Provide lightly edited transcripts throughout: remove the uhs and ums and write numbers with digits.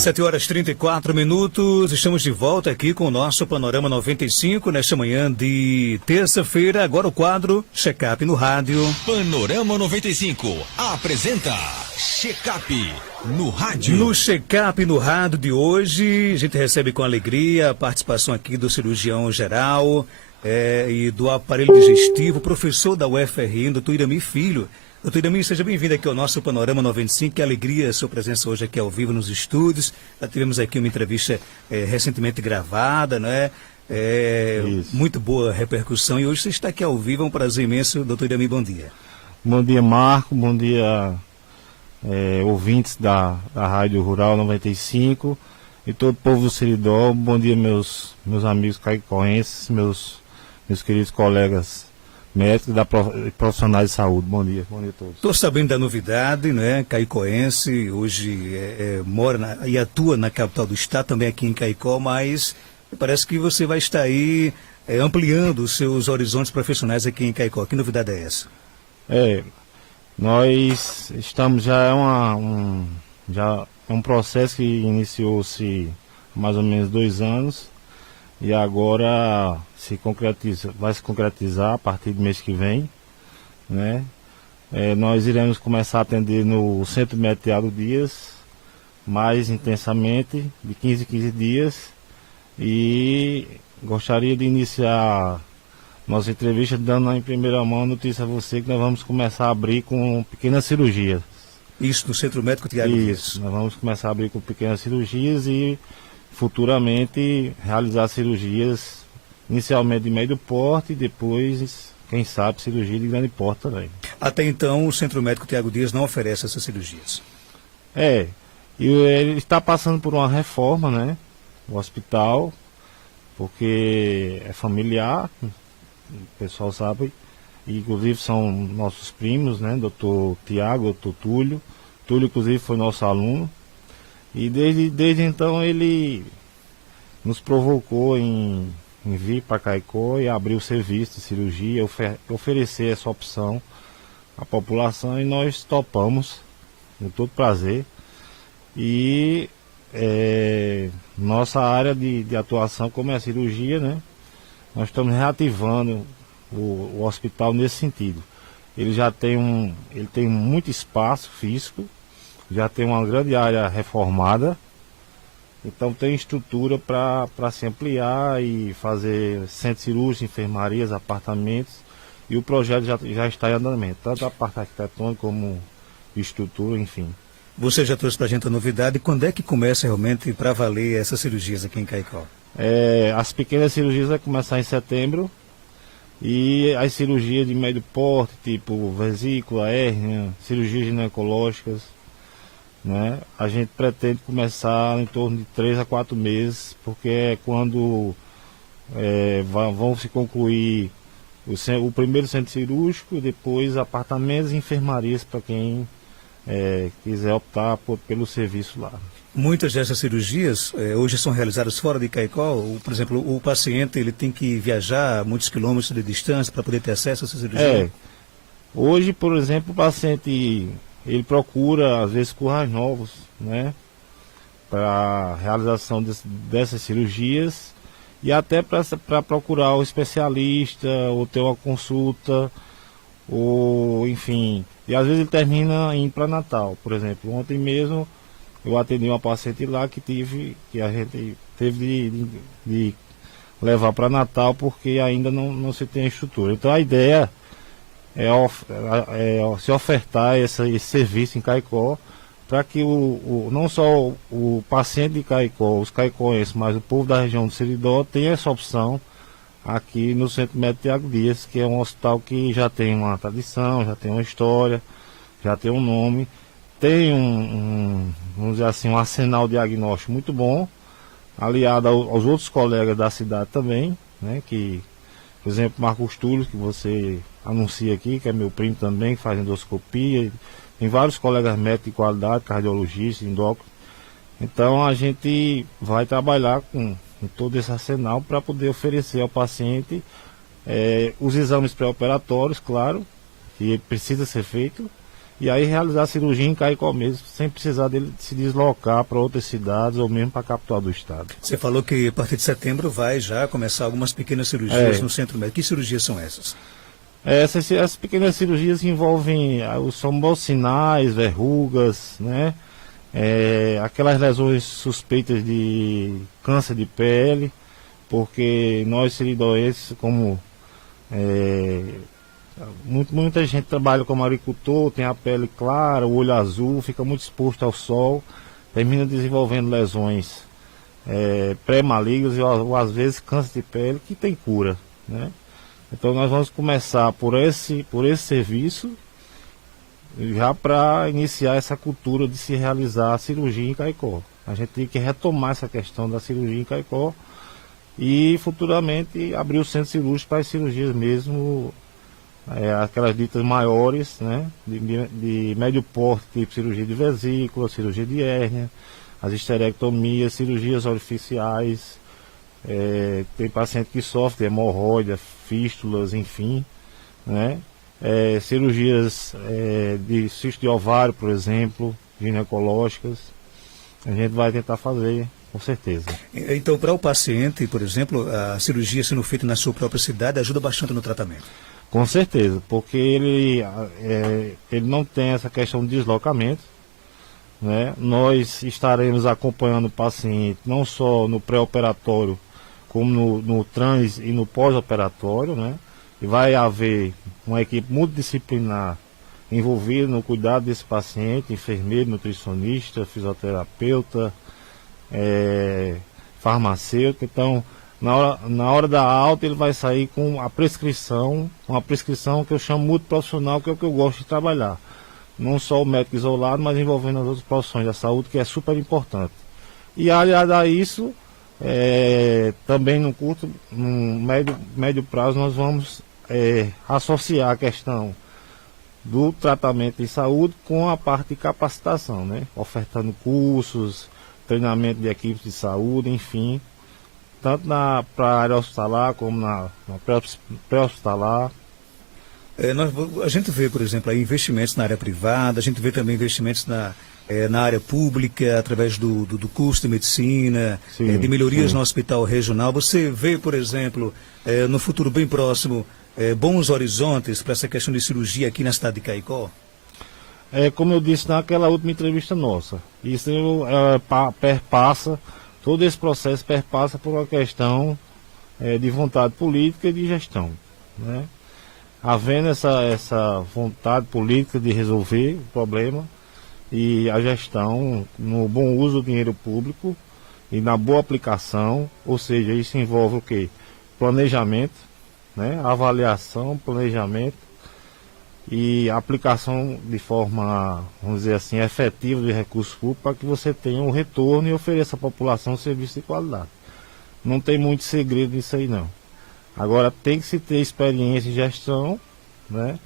7h34, estamos de volta aqui com o nosso Panorama 95, nesta manhã de terça-feira. Agora o quadro Check-up no Rádio. Panorama 95 apresenta Check-up no Rádio. No Check-up no Rádio de hoje, a gente recebe com alegria a participação aqui do cirurgião geral e do aparelho digestivo, professor da UFRN, doutor Irami Filho. Doutor Irami, seja bem-vindo aqui ao nosso Panorama 95, que alegria a sua presença hoje aqui ao vivo nos estúdios. Já tivemos aqui uma entrevista recentemente gravada, né? Muito boa repercussão, e hoje você está aqui ao vivo, é um prazer imenso. Doutor Irami, bom dia. Bom dia, Marco, bom dia, ouvintes da Rádio Rural 95 e todo o povo do Seridó. Bom dia, meus amigos caicoenses, meus queridos colegas médicos e profissionais de saúde. Bom dia a todos. Estou sabendo da novidade, né? Caicoense, hoje mora e atua na capital do estado, também aqui em Caicó, mas parece que você vai estar aí ampliando os seus horizontes profissionais aqui em Caicó. Que novidade é essa? Nós estamos já um processo que iniciou-se há mais ou menos 2 anos. E agora vai se concretizar a partir do mês que vem, né? Nós iremos começar a atender no Centro Médico Tiago Dias, mais intensamente, de 15 em 15 dias. E gostaria de iniciar nossa entrevista dando em primeira mão a notícia a você que nós vamos começar a abrir com pequenas cirurgias. Isso, no Centro Médico Tiago Dias? Isso, nós vamos começar a abrir com pequenas cirurgias e futuramente realizar cirurgias inicialmente de médio porte e depois, quem sabe, cirurgia de grande porte também. Até então o Centro Médico Tiago Dias não oferece essas cirurgias? E ele está passando por uma reforma, né? O hospital, porque é familiar, o pessoal sabe, e inclusive são nossos primos, né? Doutor Tiago, doutor Túlio. Túlio inclusive foi nosso aluno. E desde então ele nos provocou em vir para Caicó e abrir o serviço de cirurgia, oferecer essa opção à população, e nós topamos, com todo prazer. E nossa área de atuação, como é a cirurgia, né? Nós estamos reativando o hospital nesse sentido. Ele tem muito espaço físico, já tem uma grande área reformada, então tem estrutura para se ampliar e fazer centros cirúrgicos, enfermarias, apartamentos, e o projeto já está em andamento, tanto a parte arquitetônica como estrutura, enfim. Você já trouxe para a gente a novidade, quando é que começa realmente para valer essas cirurgias aqui em Caicó? As pequenas cirurgias vão começar em setembro, e as cirurgias de médio porte, tipo vesícula, hérnia, cirurgias ginecológicas, né? A gente pretende começar em torno de 3 a 4 meses, porque é quando vão se concluir o primeiro centro cirúrgico e depois apartamentos e enfermarias para quem quiser optar pelo serviço lá. Muitas dessas cirurgias hoje são realizadas fora de Caicó. Por exemplo, o paciente ele tem que viajar muitos quilômetros de distância para poder ter acesso a essa cirurgia? Hoje, por exemplo, o paciente ele procura, às vezes, currais novos, né, para a realização dessas cirurgias, e até para procurar o especialista, ou ter uma consulta, ou enfim. E às vezes ele termina indo para Natal. Por exemplo, ontem mesmo eu atendi uma paciente lá que a gente teve de levar para Natal, porque ainda não se tem a estrutura. Então a ideia é se ofertar esse serviço em Caicó, para que não só o paciente de Caicó, os caicoenses, mas o povo da região do Seridó tenha essa opção aqui no Centro Médico Tiago Dias, que é um hospital que já tem uma tradição, já tem uma história, já tem um nome, tem vamos dizer assim, um arsenal diagnóstico muito bom, aliado aos outros colegas da cidade também, né, que, por exemplo, Marcos Túlio, que você anuncia aqui, que é meu primo também, que faz endoscopia. Tem vários colegas médicos de qualidade, cardiologistas, endócrinos. Então a gente vai trabalhar com todo esse arsenal para poder oferecer ao paciente os exames pré-operatórios, claro, que precisa ser feito, e aí realizar a cirurgia em Caicó mesmo, sem precisar dele se deslocar para outras cidades ou mesmo para a capital do estado. Você falou que a partir de setembro vai já começar algumas pequenas cirurgias no centro médico. Que cirurgias são essas? Essas pequenas cirurgias envolvem os famosos sinais, verrugas, né? Aquelas lesões suspeitas de câncer de pele, porque nós siridoenses, como muita gente trabalha como agricultor, tem a pele clara, o olho azul, fica muito exposto ao sol, termina desenvolvendo lesões pré-malignas ou às vezes câncer de pele que tem cura, né? Então nós vamos começar por esse serviço, já para iniciar essa cultura de se realizar a cirurgia em Caicó. A gente tem que retomar essa questão da cirurgia em Caicó e futuramente abrir o centro cirúrgico para as cirurgias mesmo, aquelas ditas maiores, né, de médio porte, tipo cirurgia de vesícula, cirurgia de hérnia, as esterectomias, cirurgias orificiais. Tem paciente que sofre de hemorroida, fístulas, enfim, né? Cirurgias de cisto de ovário, por exemplo, ginecológicas, a gente vai tentar fazer, com certeza. Então, para o paciente, por exemplo, a cirurgia sendo feita na sua própria cidade ajuda bastante no tratamento? Com certeza, porque ele não tem essa questão de deslocamento, né? Nós estaremos acompanhando o paciente não só no pré-operatório, como no trans e no pós-operatório, né? E vai haver uma equipe multidisciplinar envolvida no cuidado desse paciente, enfermeiro, nutricionista, fisioterapeuta, farmacêutico. Então, na hora da alta, ele vai sair com uma prescrição que eu chamo multiprofissional, que é o que eu gosto de trabalhar. Não só o médico isolado, mas envolvendo as outras profissões da saúde, que é super importante. E aliado a isso, também no médio prazo, nós vamos associar a questão do tratamento de saúde com a parte de capacitação, né? Ofertando cursos, treinamento de equipes de saúde, enfim, tanto para a área hospitalar como na pré-hospitalar. A gente vê, por exemplo, aí investimentos na área privada, a gente vê também investimentos na área pública, através do curso de medicina, Sim, de melhorias sim. no hospital regional. Você vê, por exemplo, no futuro bem próximo, bons horizontes para essa questão de cirurgia aqui na cidade de Caicó? Como eu disse naquela última entrevista nossa, isso perpassa, todo esse processo perpassa por uma questão de vontade política e de gestão, né? Havendo essa vontade política de resolver o problema e a gestão no bom uso do dinheiro público e na boa aplicação, ou seja, isso envolve o quê? Planejamento, né? Avaliação, planejamento e aplicação de forma, vamos dizer assim, efetiva de recursos públicos para que você tenha um retorno e ofereça à população um serviço de qualidade. Não tem muito segredo nisso aí não. Agora tem que se ter experiência em gestão, né?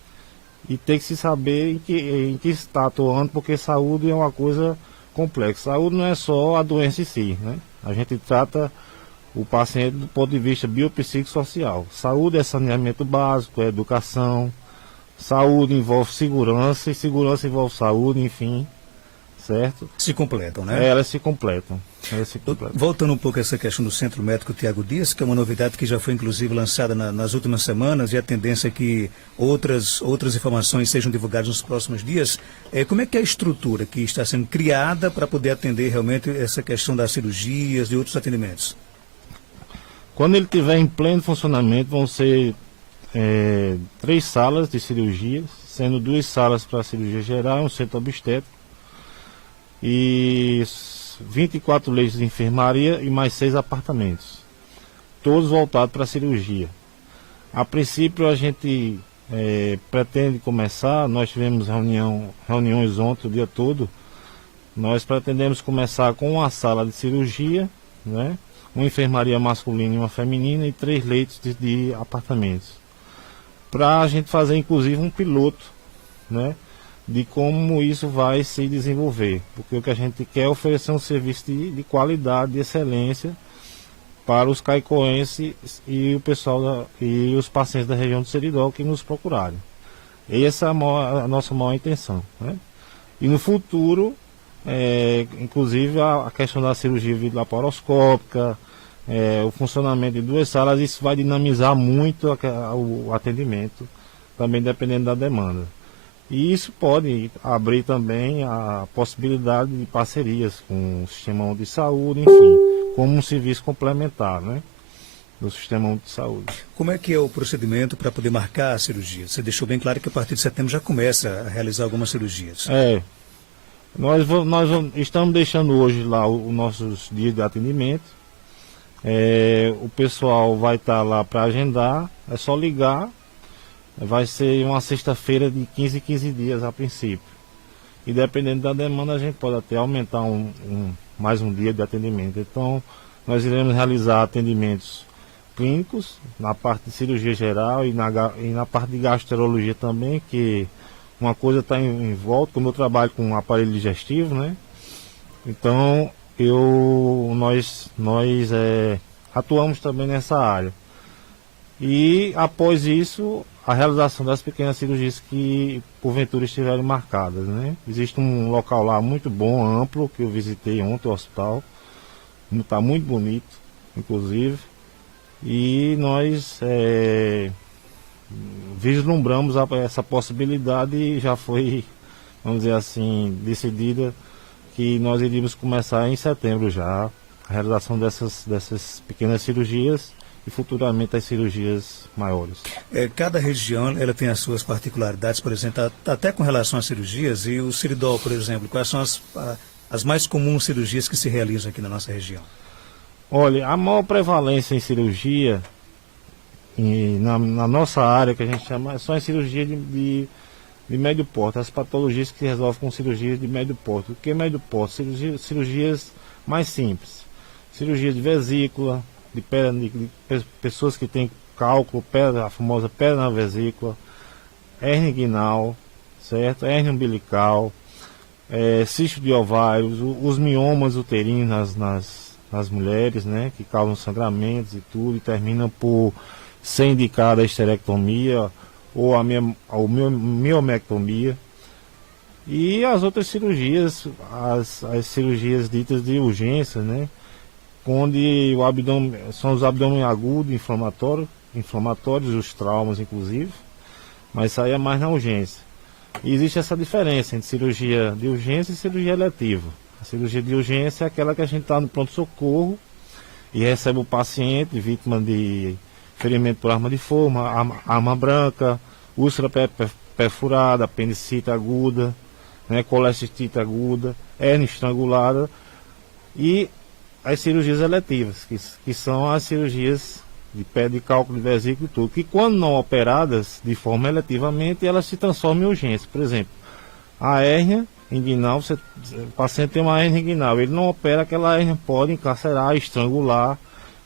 E tem que se saber em que está atuando, porque saúde é uma coisa complexa. Saúde não é só a doença em si, né? A gente trata o paciente do ponto de vista biopsicossocial. Saúde é saneamento básico, é educação. Saúde envolve segurança e segurança envolve saúde, enfim, certo? Se completam, né? Elas se completam. Voltando um pouco a essa questão do Centro Médico Tiago Dias, que é uma novidade que já foi inclusive lançada nas últimas semanas, e a tendência é que outras informações sejam divulgadas nos próximos dias. Como é que é a estrutura que está sendo criada para poder atender realmente essa questão das cirurgias e outros atendimentos? Quando ele estiver em pleno funcionamento, vão ser 3 salas de cirurgias, sendo 2 salas para cirurgia geral, um centro obstétrico, e 24 leitos de enfermaria e mais 6 apartamentos, todos voltados para a cirurgia. A princípio a gente pretende começar, nós tivemos reuniões ontem o dia todo, nós pretendemos começar com uma sala de cirurgia, né? Uma enfermaria masculina e uma feminina e 3 leitos de apartamentos. Para a gente fazer inclusive um piloto, né? De como isso vai se desenvolver, porque o que a gente quer é oferecer um serviço de qualidade, de excelência para os caicoenses e o pessoal e os pacientes da região do Seridó que nos procurarem. Essa é a nossa maior intenção, né? E no futuro, inclusive a questão da cirurgia laparoscópica, o funcionamento de 2 salas, isso vai dinamizar muito o atendimento, também dependendo da demanda. E isso pode abrir também a possibilidade de parcerias com o Sistema Único de Saúde, enfim, como um serviço complementar, né, do Sistema Único de Saúde. Como é que é o procedimento para poder marcar a cirurgia? Você deixou bem claro que a partir de setembro já começa a realizar algumas cirurgias. Nós estamos deixando hoje lá os nossos dias de atendimento. O pessoal vai estar lá para agendar, é só ligar. Vai ser uma sexta-feira de 15 em 15 dias a princípio. E dependendo da demanda, a gente pode até aumentar mais um dia de atendimento. Então, nós iremos realizar atendimentos clínicos na parte de cirurgia geral e na parte de gastroenterologia também, que uma coisa está em volta, como eu trabalho com um aparelho digestivo, né? Então, nós atuamos também nessa área. E após isso, a realização das pequenas cirurgias que porventura estiverem marcadas, né? Existe um local lá muito bom, amplo, que eu visitei ontem, o hospital. Está muito bonito, inclusive. E nós vislumbramos essa possibilidade e já foi, vamos dizer assim, decidida que nós iríamos começar em setembro já a realização dessas pequenas cirurgias e futuramente as cirurgias maiores. Cada região ela tem as suas particularidades, por exemplo, até com relação às cirurgias, e o Seridó, por exemplo, quais são as mais comuns cirurgias que se realizam aqui na nossa região? Olha, a maior prevalência em cirurgia, na nossa área, que a gente chama, são as cirurgias de médio porte, as patologias que se resolvem com cirurgias de médio porte. O que é médio porte? Cirurgias mais simples. Cirurgia de vesícula, de pessoas que têm cálculo, a famosa pedra na vesícula, hérnia inguinal, certo? Hérnia umbilical, cisto de ovários, os miomas uterinos nas mulheres, né, que causam sangramentos e tudo, e terminam por ser indicada a esterectomia ou a miomectomia. E as outras cirurgias, as cirurgias ditas de urgência, né, onde são os abdômen agudo, inflamatórios, os traumas inclusive, mas isso aí é mais na urgência. E existe essa diferença entre cirurgia de urgência e cirurgia eletiva. A cirurgia de urgência é aquela que a gente está no pronto-socorro e recebe o paciente vítima de ferimento por arma de fogo, arma branca, úlcera perfurada, apendicite aguda, né, colecistite aguda, hérnia estrangulada, e as cirurgias eletivas, que são as cirurgias de pé de cálculo de vesícula e tudo, que quando não operadas de forma eletivamente, elas se transformam em urgência. Por exemplo, a hérnia inguinal, o paciente tem uma hérnia inguinal, ele não opera, aquela hérnia pode encarcerar, estrangular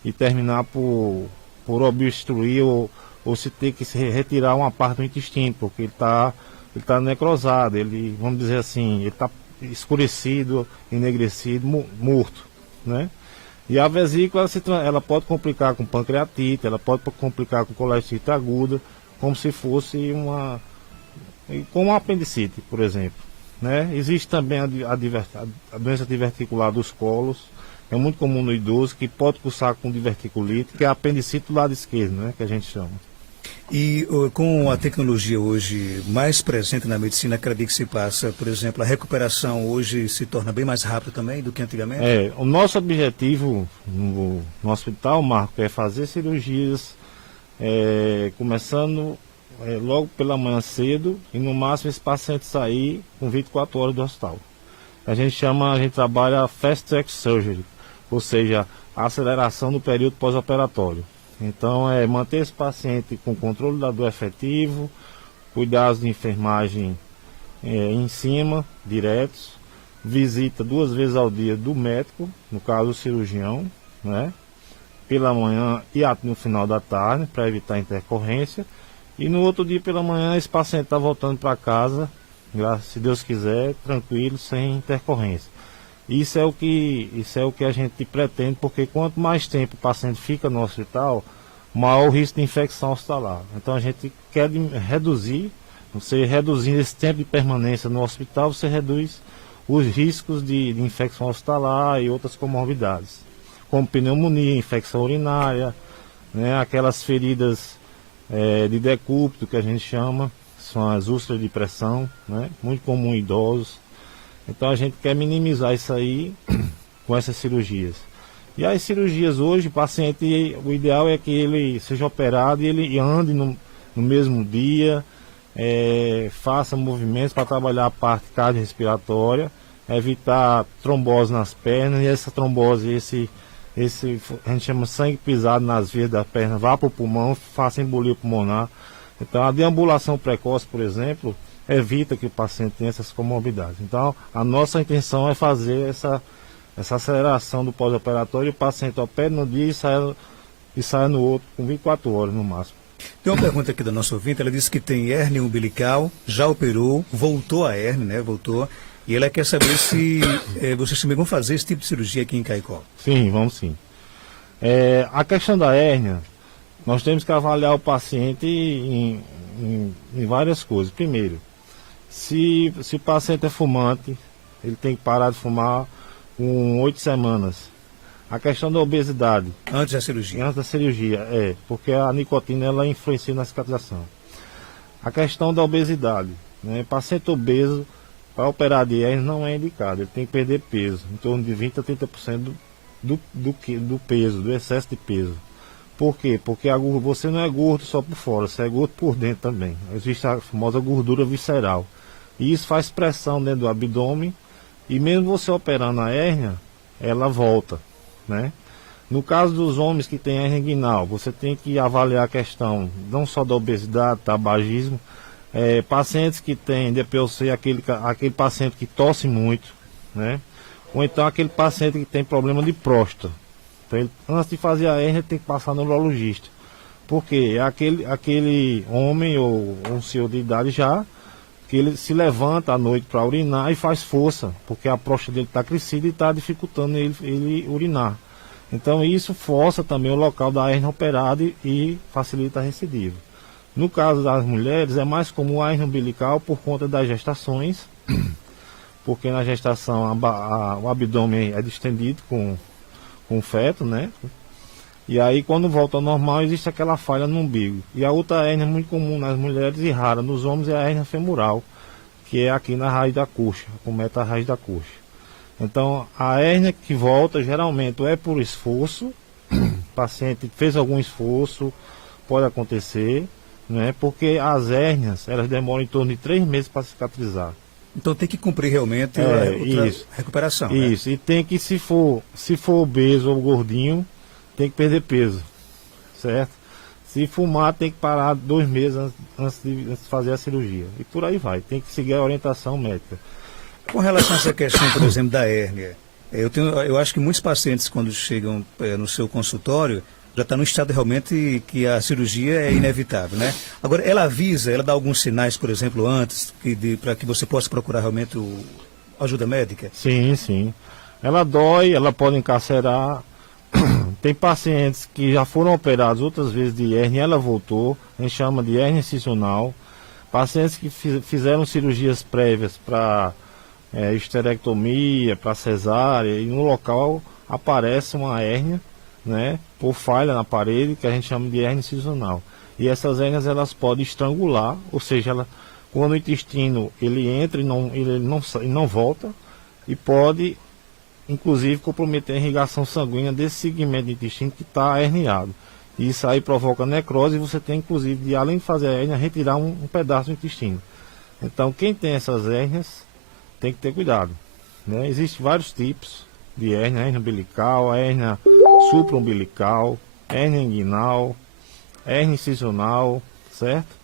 e terminar por obstruir ou se ter que se retirar uma parte do intestino, porque ele tá necrosado, ele, vamos dizer assim, ele está escurecido, enegrecido, morto, né? E a vesícula, ela pode complicar com pancreatite, ela pode complicar com colestite aguda, como se fosse como uma apendicite, por exemplo, né? Existe também a doença diverticular dos colos, é muito comum no idoso, que pode cursar com diverticulite, que é a apendicite do lado esquerdo, né, que a gente chama. E com a tecnologia hoje mais presente na medicina, cada dia que se passa, por exemplo, a recuperação hoje se torna bem mais rápida também do que antigamente? O nosso objetivo no hospital, Marco, é fazer cirurgias começando logo pela manhã cedo e no máximo esse paciente sair com 24 horas do hospital. A gente trabalha Fast Track Surgery, ou seja, a aceleração do período pós-operatório. Então, manter esse paciente com controle da dor efetivo, cuidados de enfermagem em cima, diretos, visita 2 vezes ao dia do médico, no caso o cirurgião, né, pela manhã e no final da tarde, para evitar intercorrência. E no outro dia pela manhã esse paciente está voltando para casa, se Deus quiser, tranquilo, sem intercorrência. Isso é o que a gente pretende, porque quanto mais tempo o paciente fica no hospital, maior o risco de infecção hospitalar. Então a gente quer reduzir Você reduzindo esse tempo de permanência no hospital, você reduz os riscos de infecção hospitalar e outras comorbidades, como pneumonia, infecção urinária, né, aquelas feridas de decúbito que a gente chama, são as úlceras de pressão, né, muito comum em idosos. Então a gente quer minimizar isso aí com essas cirurgias. E as cirurgias hoje, o paciente, o ideal é que ele seja operado e ele ande no mesmo dia, faça movimentos para trabalhar a parte cardiorrespiratória, evitar trombose nas pernas, e essa trombose, esse a gente chama sangue pisado nas veias da perna, vá para o pulmão, faça embolia pulmonar. Então a deambulação precoce, por exemplo, evita que o paciente tenha essas comorbidades. Então a nossa intenção é fazer essa aceleração do pós-operatório, o paciente opera no dia e saia no outro com 24 horas no máximo. Tem uma pergunta aqui da nossa ouvinte, ela disse que tem hérnia umbilical, já operou, voltou a hérnia, né? Voltou. E ela quer saber se vocês também vão fazer esse tipo de cirurgia aqui em Caicó. Sim, vamos sim. A questão da hérnia, nós temos que avaliar o paciente em várias coisas. Primeiro, se o paciente é fumante, ele tem que parar de fumar com 8 semanas. A questão da obesidade. Antes da cirurgia. Antes da cirurgia, porque a nicotina ela influencia na cicatrização. A questão da obesidade, né? Paciente obeso, para operar de hérnia não é indicado, ele tem que perder peso, em torno de 20 a 30% do peso, do excesso de peso. Por quê? Porque você não é gordo só por fora, você é gordo por dentro também. Existe a famosa gordura visceral. E isso faz pressão dentro do abdômen, e mesmo você operando a hérnia, ela volta, né? No caso dos homens que têm hérnia inguinal, você tem que avaliar a questão não só da obesidade, tabagismo, pacientes que têm DPOC, aquele paciente que tosse muito, né? Ou então aquele paciente que tem problema de próstata. Então, antes de fazer a hérnia, tem que passar no urologista. Porque é aquele homem ou um senhor de idade já, que ele se levanta à noite para urinar e faz força, porque a próstata dele está crescida e está dificultando ele urinar. Então isso força também o local da hérnia operada e facilita a recidiva. No caso das mulheres é mais comum a hérnia umbilical por conta das gestações, porque na gestação o abdômen é distendido com o feto, né? E aí quando volta ao normal existe aquela falha no umbigo. E a outra hérnia muito comum nas mulheres e rara nos homens é a hérnia femoral, que é aqui na raiz da coxa, acomete a raiz da coxa. Então a hérnia que volta geralmente é por esforço, o paciente fez algum esforço, pode acontecer, né? Porque as hérnias elas demoram em torno de 3 meses para cicatrizar. Então tem que cumprir realmente outra recuperação. Isso, né? E tem que, se for obeso ou gordinho, tem que perder peso, certo? Se fumar, tem que parar 2 meses antes de fazer a cirurgia. E por aí vai, tem que seguir a orientação médica. Com relação a essa questão, por exemplo, da hérnia, eu acho que muitos pacientes, quando chegam no seu consultório, já está no estado realmente que a cirurgia é inevitável, né? Agora, ela avisa, ela dá alguns sinais, por exemplo, antes, para que você possa procurar realmente ajuda médica? Sim, sim. Ela dói, ela pode encarcerar. Tem pacientes que já foram operados outras vezes de hérnia, ela voltou, a gente chama de hérnia incisional. Pacientes que fizeram cirurgias prévias para esterectomia, para cesárea, e no local aparece uma hérnia, né, por falha na parede, que a gente chama de hérnia incisional. E essas hérnias elas podem estrangular, ou seja, quando o intestino ele entra ele não volta, e pode inclusive comprometer a irrigação sanguínea desse segmento do intestino que está herniado. E isso aí provoca necrose e você tem inclusive de, além de fazer a hérnia, retirar um pedaço do intestino. Então quem tem essas hérnias tem que ter cuidado, né? Existem vários tipos de hérnia, hérnia umbilical, hérnia supraumbilical, hérnia inguinal, hérnia incisional, certo?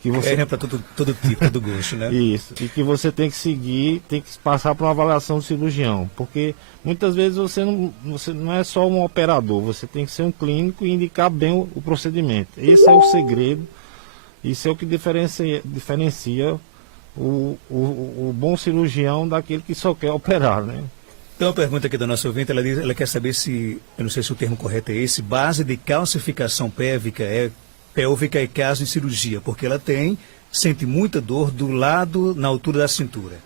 Que você... Hérnia para todo tipo, do gosto, né? Isso, e que você tem que seguir, tem que passar por uma avaliação do cirurgião, porque muitas vezes você não é só um operador, você tem que ser um clínico e indicar bem o procedimento. Esse é o segredo, isso é o que diferencia o bom cirurgião daquele que só quer operar, né? Então, a pergunta aqui da nossa ouvinte, ela quer saber se, eu não sei se o termo correto é esse, base de calcificação pélvica é caso de cirurgia, porque ela tem sente muita dor do lado na altura da cintura.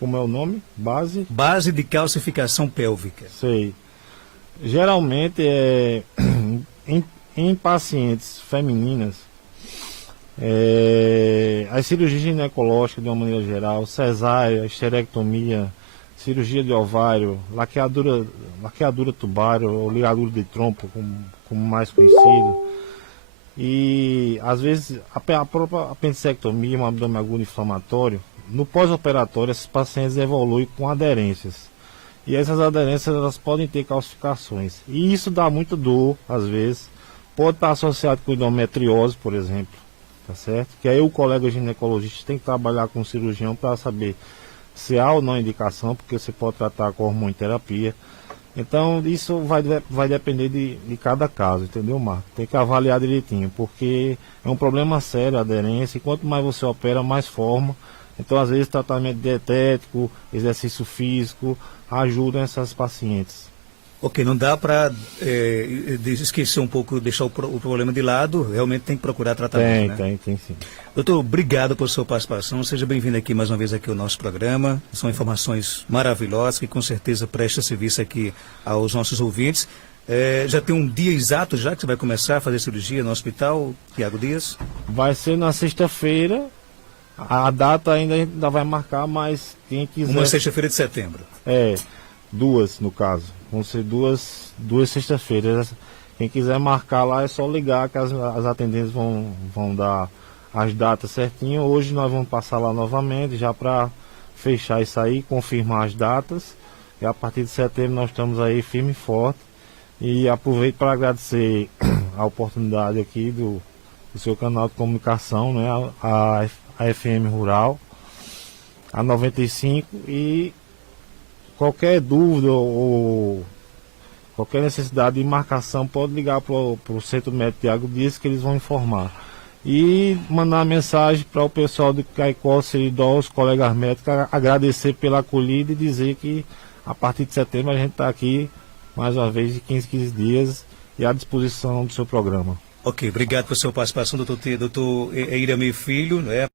Como é o nome? Base? Base de calcificação pélvica. Sei. Geralmente em pacientes femininas, as cirurgias ginecológicas de uma maneira geral, cesárea, esterectomia, cirurgia de ovário, laqueadura tubária ou ligadura de trompa, como mais conhecido, e às vezes a própria apendicectomia, um abdômen agudo inflamatório, no pós-operatório esses pacientes evoluem com aderências. E essas aderências elas podem ter calcificações. E isso dá muita dor, às vezes. Pode estar associado com endometriose, por exemplo. Tá certo? Que aí o colega ginecologista tem que trabalhar com o cirurgião para saber se há ou não indicação, porque você pode tratar com hormoniterapia. Então isso vai depender de cada caso, entendeu, Marco? Tem que avaliar direitinho, porque é um problema sério a aderência, e quanto mais você opera, mais forma. Então, às vezes, tratamento dietético, exercício físico, ajudam essas pacientes. Ok, não dá para esquecer um pouco, deixar o problema de lado, realmente tem que procurar tratamento, né? Tem sim. Doutor, obrigado por sua participação, seja bem-vindo aqui mais uma vez aqui ao nosso programa, são informações maravilhosas que com certeza presta serviço aqui aos nossos ouvintes. Já tem um dia exato já que você vai começar a fazer cirurgia no hospital, Tiago Dias? Vai ser na sexta-feira, a data ainda vai marcar, mas quem quiser... Uma sexta-feira de setembro. Duas no caso. Vão ser duas sextas-feiras. Quem quiser marcar lá é só ligar que as atendentes vão dar as datas certinho. Hoje nós vamos passar lá novamente já para fechar isso aí, confirmar as datas. E a partir de setembro nós estamos aí firme e forte. E aproveito para agradecer a oportunidade aqui do seu canal de comunicação, né, a FM Rural, a 95, e qualquer dúvida ou qualquer necessidade de marcação pode ligar para o Centro Médico Tiago Dias que eles vão informar. E mandar mensagem para o pessoal do Caicó, Seridó, os colegas médicos, agradecer pela acolhida e dizer que a partir de setembro a gente está aqui mais uma vez de 15 dias e à disposição do seu programa. Ok, obrigado por sua participação, doutor Irami Filho, né?